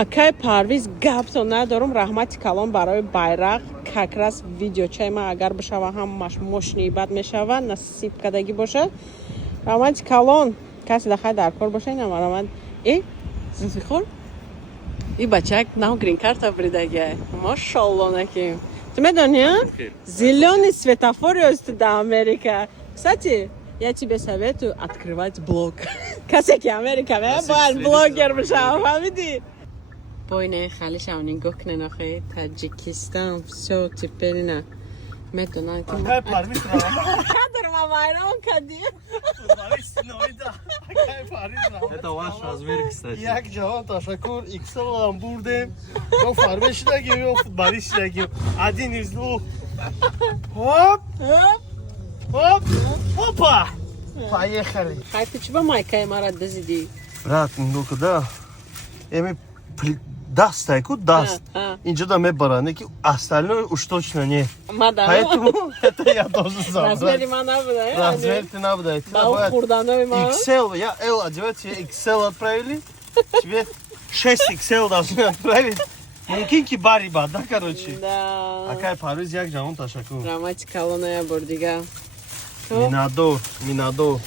Акай Парвиз гапто надорум раҳмати калон барои байрақ как раз видеочаи ман агар бишава ҳамаш мошини бад мешава насиб кардагӣ бошад раҳмати калон каси дахай дар кор боша инам раҳмат зулфихор и бачак нав грин карта биридагия машалло наким ты медони зелёный светофор ёст до Америка кстати я тебе советую открывать блог касе ки Америка бояд блогер бишава фаҳмидӣ Пойне хали шавни гокне нахе Таджикистан все теперь на метонан ки Акай Парвиз кадр ма майрон кади Акай Парвиз Это ваш размер, кстати. як ҷаҳон ташаккур XL ам бурдем ё фармеш дагим ё футболист дагим один из двух хоп хоп опа поехали хай ты чиба майкаи мара дазиди брат ну куда эми дастай ку даст инҷо да мебаранд ки остальное уж точно не мадан поэтому это я должен размери забрать ма набуда размер ты набуда ба хурданои ма XL я L одевать тебе XL отправили тебе 6XL должны отправить мумкин ки бари бад да короче да Акай Парвиз як ҷавон ташаккур раҳмати калоная бурдига минадор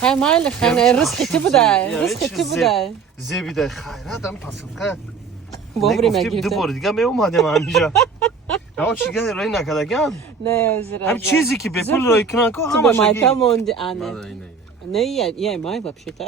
хай майли хай ризқи ти будай ризқи ти будай зебидай хайратам пасадка вовремя ду гирифта бори дига меомадем ҳамиҷа ҳамо чига рӯй накардагиам не озира ҳам чизе ки бепул рӯй кунанд ку ты ба майка ҳамашаги монди ане Надо, не. не я май вообще-то